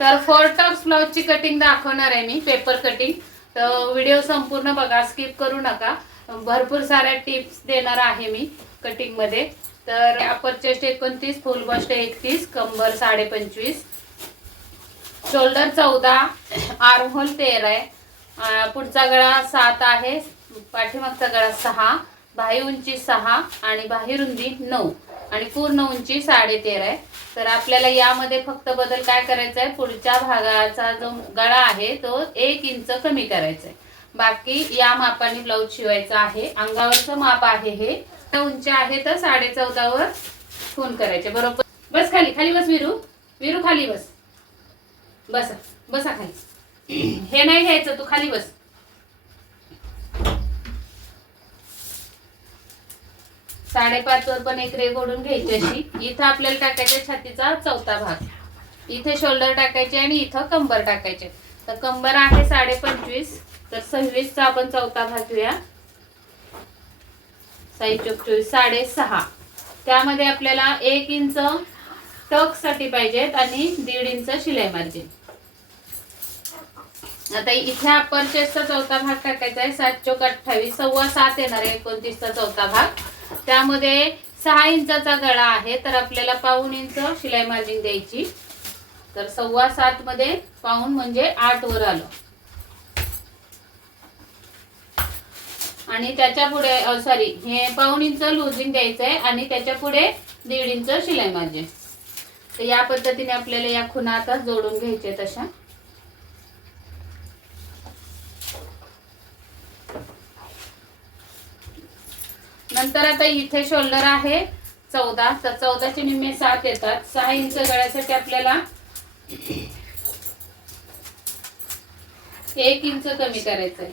तर four tops ब्लाउजची cutting दाखवणार आहे मी पेपर कटिंग तर व्हिडिओ संपूर्ण बघा स्किप करू नका. भरपूर साऱ्या टिप्स देणार आहे मी कटिंगमध्ये तर अपर चेस्ट एकोणतीस फुल बस्ट एकतीस कंबर साडे पंचवीस शोल्डर चौदा आर्महोल तेरा आहे. पुढचा गळा सात आहे पाठीमागचा गळा सहा बाही उंची सहा आणि बाही रुंदी नऊ. आणि पूर्ण उंची साडे तेरा आहे. तर आपल्याला यामध्ये फक्त बदल काय करायचा आहे? पुढच्या भागाचा जो गळा आहे तो एक इंच कमी करायचा आहे. बाकी या मापाने ब्लाऊज शिवायचा आहे. अंगावरचं माप आहे हे. तर उंची आहे तर साडे चौदावर फोन करायचे. बरोबर? बस खाली खाली बस विरू. विरू खाली बस. बसा बसा खाली. हे नाही घ्यायचं तू खाली बस. साडेपाच वर पण एक रेग ओढून घ्यायची अशी. इथं आपल्याला टाकायचा छातीचा चौथा भाग. इथे शोल्डर टाकायचे आणि इथं कंबर टाकायचे. तर कंबर आहे साडे पंचवीस तर सव्वीसचा आपण चौथा भाग घेऊया. साई चोवीस साडे सहा त्यामध्ये आपल्याला एक इंच टकसाठी पाहिजेत आणि दीड इंच शिलाई मार्जिन. आता इथे अपरचेसचा चेस्टचा चौथा भाग टाकायचा आहे. सात चोक अठ्ठावीस सव्वा सात येणार आहे एकोणतीसचा चौथा भाग. त्यामध्ये सहा इंचाचा गळा आहे तर आपल्याला पाऊन इंच शिलाई मार्जिन द्यायची. तर सव्वा सात मध्ये पाऊन म्हणजे आठ वर आलं. आणि त्याच्या पुढे सॉरी हे पाऊन इंच लुजिंग द्यायचं आहे आणि त्याच्या पुढे दीड इंच शिलाई मार्जिन. तर या पद्धतीने आपल्याला या खुणा आता जोडून घ्यायच्या तशा नंतर आता इथे शोल्डर आहे चौदा. तर चौदाचे निम्मे सात येतात. सहा इंच गळ्यासाठी आपल्याला एक इंच कमी करायचं आहे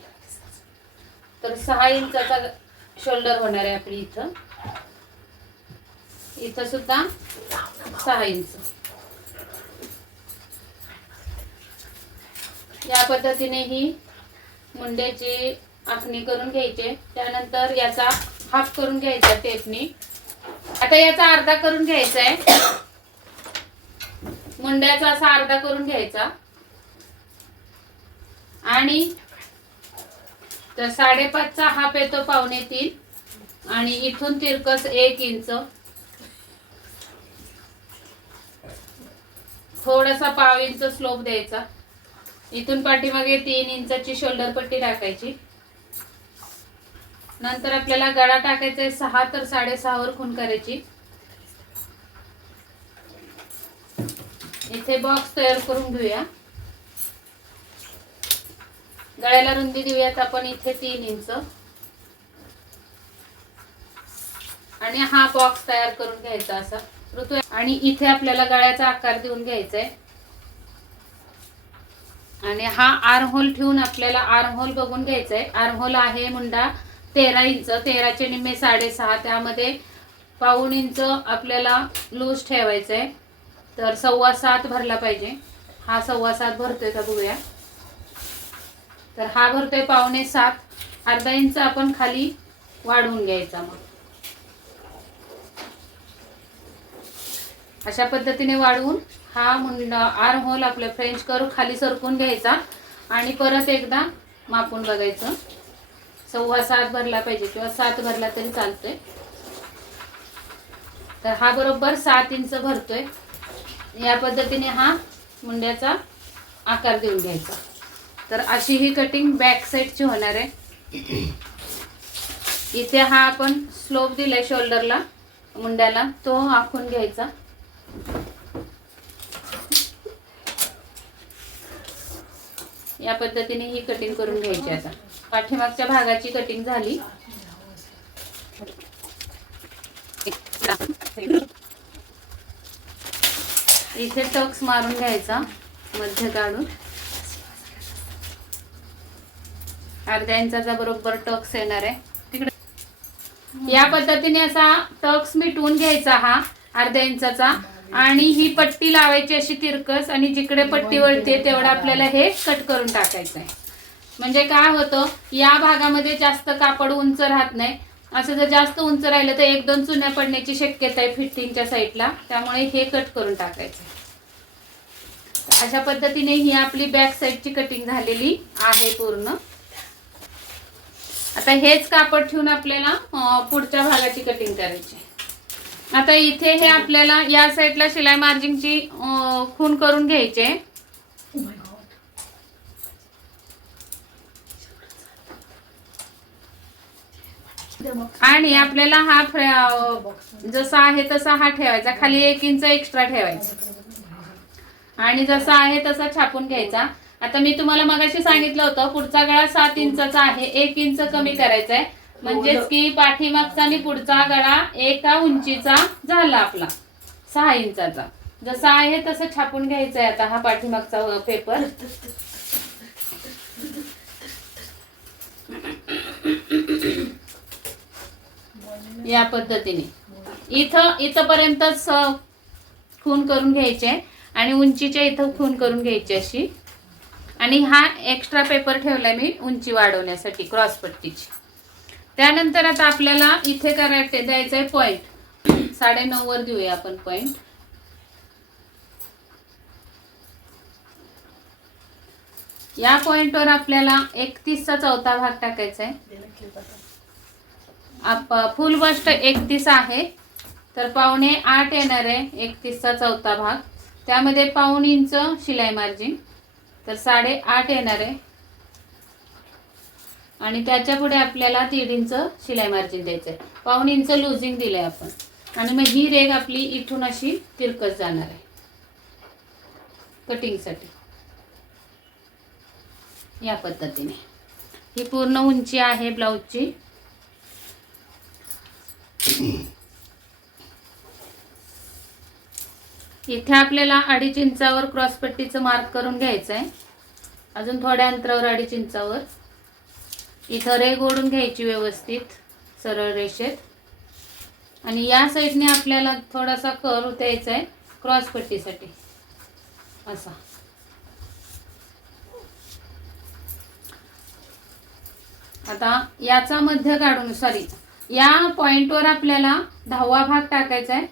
तर सहा इंचाचा शोल्डर होणार आहे आपली इथं. इथं सुद्धा सहा इंच. या पद्धतीने ही मुंड्याची आखणी करून घ्यायचे. त्यानंतर याचा हाफ करून घ्यायचा टेपनी आता याचा अर्धा करून घ्यायचा आहे मुंड्याचा असा अर्धा करून घ्यायचा. आणि तर साडेपाचचा हाफ येतो पावणे तीन. आणि इथून तिरकस एक इंच. थोडासा पाव इंच स्लोप द्यायचा. इथून पाठीमागे तीन इंचाची शोल्डर पट्टी टाकायची. नंतर आपल्याला गळा टाकायचा आहे सहा तर साडेसहावर खून करायची. इथे बॉक्स तयार करून घेऊया. गळ्याला रुंदी देऊयात आपण इथे तीन इंच. आणि हा बॉक्स तयार करून घ्यायचा असा. ऋतू आणि इथे आपल्याला गळ्याचा आकार देऊन घ्यायचा आहे. आणि हा आर्म होल ठेवून आपल्याला आर्म होल बघून घ्यायचा आहे. आर्म होल आहे मुंडा. तेरा इंच तेराचे निम्मे साडेसहा त्यामध्ये पाऊण इंच आपल्याला लूज ठेवायचं आहे तर सव्वा सात भरला पाहिजे. हा सव्वा सात भरतोय का बघूया. तर हा भरतोय पावणे सात. अर्धा इंच आपण खाली वाढवून घ्यायचा मग. अशा पद्धतीने वाढवून हा मुंडा आर्म होल आपलं फ्रेंच करू खाली सरकून घ्यायचा. आणि परत एकदा मापून बघायचं. सव्वा सात भरला पाहिजे किंवा सात भरला तरी चालतोय. तर हा बरोबर सात इंच भरतोय. या पद्धतीने हा मुंड्याचा आकार देऊन घ्यायचा. तर अशी ही कटिंग बॅक साईडची होणार आहे. इथे हा आपण स्लोप दिलाय शोल्डरला मुंड्याला तो आखून घ्यायचा. या पद्धतीने ही कटिंग करून घ्यायची आता. पाठीमागच्या भागाची कटिंग झाली. इथे टक्स मारून घ्यायचा मध्य काढून. अर्ध्या इंचाचा बरोबर टक्स येणार आहे. तिकडे. या पद्धतीने असा टक्स मिटवून घ्यायचा हा अर्ध्या इंचाचा. आणि ही पट्टी लावायची अशी तिरकस आणि जिकडे पट्टी वळते तेवढं आपल्याला हे कट करून टाकायचं आहे म्हणजे काय होतं या भागामध्ये जास्त कापड उंच राहत नाही. असं जर जास्त उंच राहिलं तर एक दोन चुन्या पडण्याची शक्यता आहे फिटिंगच्या साईडला. त्यामुळे हे कट करून टाकायचं. अशा पद्धतीने ही आपली बॅक साईडची कटिंग झालेली आहे पूर्ण. आता हेच कापड ठेवून आपल्याला पुढच्या भागाची कटिंग करायची. आता इथे हे आपल्याला या साईडला शिलाई मार्जिंगची खून करून घ्यायचे. Oh आणि आपल्याला हा जसा आहे तसा हा ठेवायचा. खाली एक इंच एक्स्ट्रा ठेवायचा. आणि जसा आहे तसा छापून घ्यायचा. आता मी तुम्हाला मगाशी सांगितलं होतं पुढचा गळा सात इंचाचा आहे. एक इंच कमी करायचा आहे म्हणजेच की पाठीमागचा आणि पुढचा गळा एका उंचीचा झाला आपला. सहा इंचाचा. जसा आहे तसं छापून घ्यायचा आहे आता हा पाठीमागचा पेपर या पद्धतीने. इथं इथंपर्यंतच खून करून घ्यायचे आणि उंचीच्या इथं खून करून घ्यायची अशी. आणि हा एक्स्ट्रा पेपर ठेवलाय मी उंची वाढवण्यासाठी क्रॉस पट्टीची. त्यानंतर आता आपल्याला इथे करायचे द्यायचं आहे पॉईंट साडे नऊ वर देऊया आपण पॉईंट या पॉइंटवर आपल्याला एकतीसचा चौथा भाग टाकायचा आहे आप फुल बस्ट एकतीस आहे. तर पावणे आठ येणार आहे एकतीसचा चौथा भाग. त्यामध्ये पाऊण इंच शिलाई मार्जिन तर साडे आठ येणार आहे. आणि त्याच्या पुढे आपल्याला दीड इंच शिलाई मार्जिन द्यायचं आहे पाऊण इंच लुझिंग आहे आपण. आणि मग ही रेग आपली इथून अशी तिरकत जाणार आहे. कटिंगसाठी या पद्धतीने. ही पूर्ण उंची आहे ब्लाऊजची. इथे आपल्याला अडीच इंचावर क्रॉसपट्टीचं मार्क करून घ्यायचं आहे अजून थोड्या अंतरावर अडीच इंचावर. इथं रेग ओढून घ्यायची व्यवस्थित सरळ रेषेत. आणि या साईडने आपल्याला थोडासा कर्व द्यायचा आहे क्रॉसपट्टीसाठी असा. आता याचा मध्य काढून सॉरी या पॉइंटवर आपल्याला दहावा भाग टाकायचा आहे.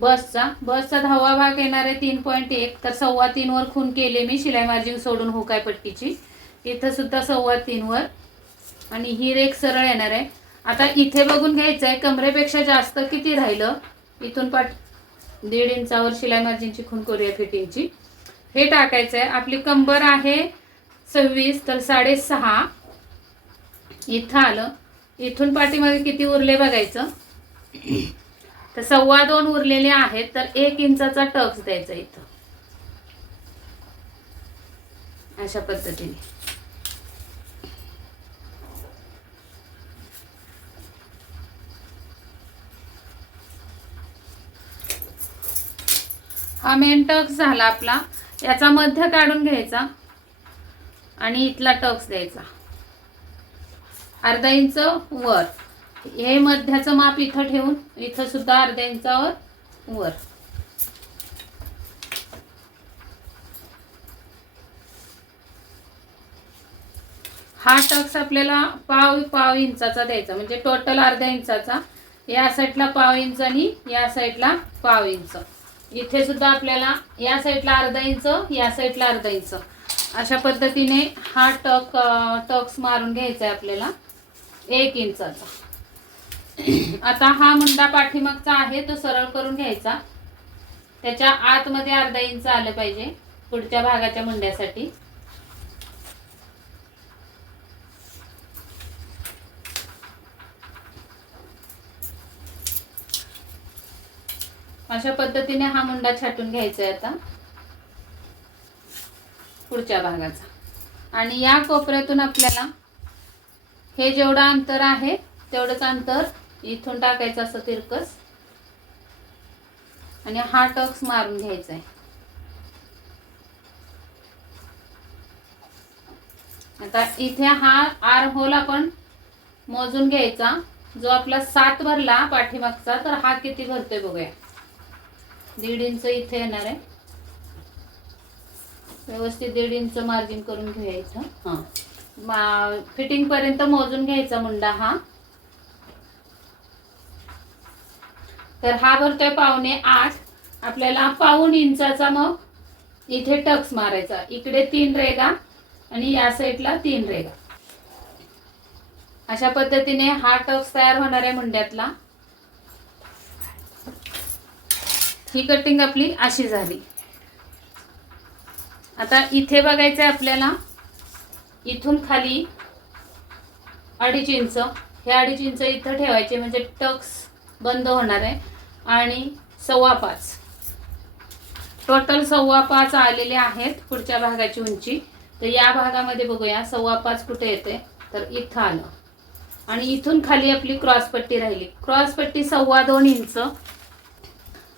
बसचा बसचा दहावा भाग येणार आहे तीन पॉईंट एक. तर सव्वा तीन वर खून केले मी शिलाई मार्जिन सोडून हुकाय पट्टीची इथं सुद्धा सव्वा तीन वर. आणि ही रेख सरळ येणार आहे. आता इथे बघून घ्यायचं आहे कमरेपेक्षा जास्त किती राहिलं? इथून पाठ दीड इंचावर शिलाई मार्जिनची खून करूया फिटिंगची हे टाकायचं आहे. आपली कंबर आहे सव्वीस तर साडेसहा. इथं आलं. इथून पाठीमागे किती उरले बघायचं? तर सव्वा दोन उरलेले आहेत तर एक इंचाचा टक्स द्यायचा इथं. अशा पद्धतीने. हा मेन टक्स झाला आपला. याचा मध्य काढून घ्यायचा. आणि इथला टक्स द्यायचा. अर्धा इंच वर. हे मध्याचं माप इथं ठेवून इथं सुद्धा अर्ध्या इंचावर वर. हा टक्स आपल्याला पाव पाव इंचाचा द्यायचा. म्हणजे टोटल अर्ध्या इंचाचा. या साईडला पाव इंच आणि या साईडला पाव इंच. इथे सुद्धा आपल्याला या साईडला अर्धा इंच या साईडला अर्धा इंच. अशा पद्धतीने हा टक टक्स मारून घ्यायचा आहे आपल्याला. एक इंचाचा. आता हा मुंडा पाठीमागचा आहे तो सरळ करून घ्यायचा. त्याच्या आतमध्ये अर्धा इंच आलं पाहिजे पुढच्या भागाच्या मुंड्यासाठी. अशा पद्धतीने हा मुंडा छाटून घ्यायचा आहे आता. पुढच्या भागाचा. आणि या कोपऱ्यातून आपल्याला हे जेवढं अंतर आहे तेवढंच अंतर इथून टाकायचं असं तिरकस. आणि हा टक्स मारून घ्यायचा आहे. आता इथे हा आर होल आपण मोजून घ्यायचा. जो आपला सात भरला पाठीमागचा तर हा किती भरतोय बघूया. दीड इंच इथे येणार आहे. व्यवस्थित दीड इंच मार्जिन करून घेऊया इथं हां. मा फिटिंग पर्यंत मोजून घ्यायचा मुंडा हा. तर हा भरतोय पावणे आठ. आपल्याला पाऊन इंचाचा मग इथे टक्स मारायचा. इकडे तीन रेगा आणि या साईडला तीन रेगा अशा पद्धतीने हा टक्स तयार होणार आहे मुंड्यातला. ही कटिंग आपली अशी झाली. आता इथे बघायचं आहे आपल्याला. इथून खाली अडीच इंच. हे अडीच इंच इथं ठेवायचे म्हणजे टक्स बंद होणार आहे. आणि सव्वा पाच. टोटल सव्वा पाच आलेले आहेत पुढच्या भागाची उंची. तर या भागामध्ये बघूया सव्वा पाच कुठे येते? तर इथं आलं. आणि इथून खाली आपली क्रॉस पट्टी राहिली. क्रॉस पट्टी सव्वा दोन इंच.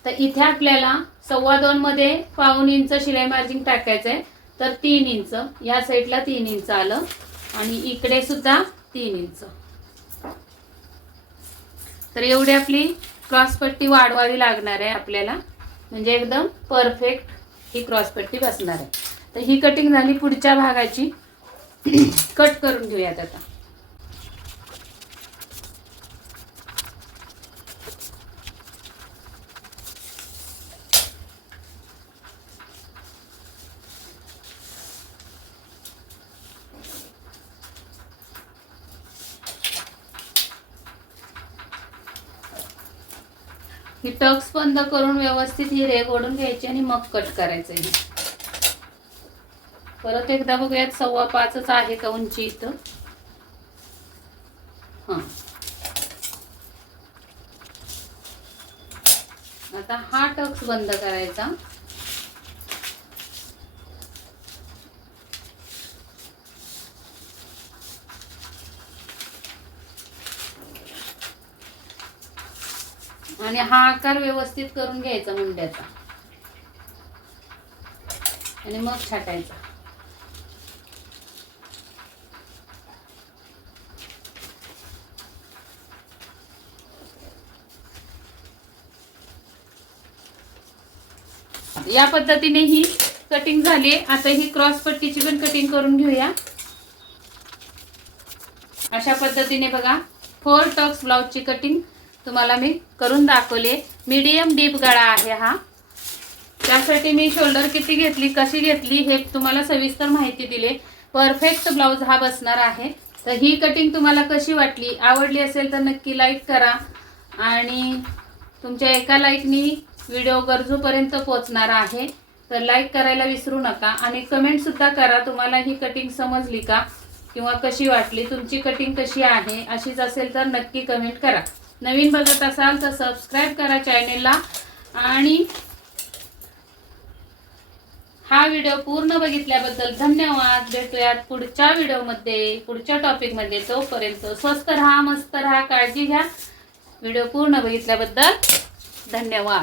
तर इथे आपल्याला सव्वा दोन मध्ये पाऊन इंच शिलाई मार्जिन टाकायचं आहे तर तीन इंच. या साईडला तीन इंच आलं. आणि इकडे सुद्धा तीन इंच. तर एवढी आपली क्रॉसपट्टी वाढवावी लागणार आहे आपल्याला. म्हणजे एकदम परफेक्ट ही क्रॉसपट्टी बसणार आहे. तर ही कटिंग झाली पुढच्या भागाची. कट करून घेऊयात आता. ही टक्स बंद करून व्यवस्थित ही रेग ओढून घ्यायची आणि मग कट करायचं परत एकदा बघूयात सव्वा पाचच आहे का उंची इथं? हां. आता हा टक्स बंद करायचा. आणि हा आकार व्यवस्थित करून घ्यायचा मुंड्याचा. आणि मग छाटायचा. या पद्धतीने ही कटिंग झाली. आता ही क्रॉस पट्टीची पण कटिंग करून घेऊया. अशा पद्धतीने बघा. फोर टॉक्स ब्लाउजची कटिंग तुम्हाला मी करून दाखवले. मीडियम डीप गळा आहे हा. त्यासाठी मी शोल्डर किती घेतली कशी घेतली हे तुम्हाला सविस्तर माहिती दिली. परफेक्ट ब्लाऊज हा बसणार आहे. तर ही कटिंग तुम्हाला कशी वाटली आवडली असेल तर नक्की लाईक करा. आणि तुमच्या एका लाईकनी व्हिडिओ गरजूपर्यंत पोचणार आहे. तर लाईक करायला विसरू नका. आणि कमेंटसुद्धा करा तुम्हाला ही कटिंग समजली का? किंवा कशी वाटली? तुमची कटिंग कशी आहे? अशीच असेल तर नक्की कमेंट करा. नवीन बघत असाल तर सबस्क्राईब करा चॅनेलला आणि हा व्हिडिओ पूर्ण बघितल्याबद्दल धन्यवाद. भेटूयात पुढच्या व्हिडिओमध्ये पुढच्या टॉपिकमध्ये तोपर्यंत स्वस्त राहा मस्त राहा काळजी घ्या. व्हिडिओ पूर्ण बघितल्याबद्दल धन्यवाद.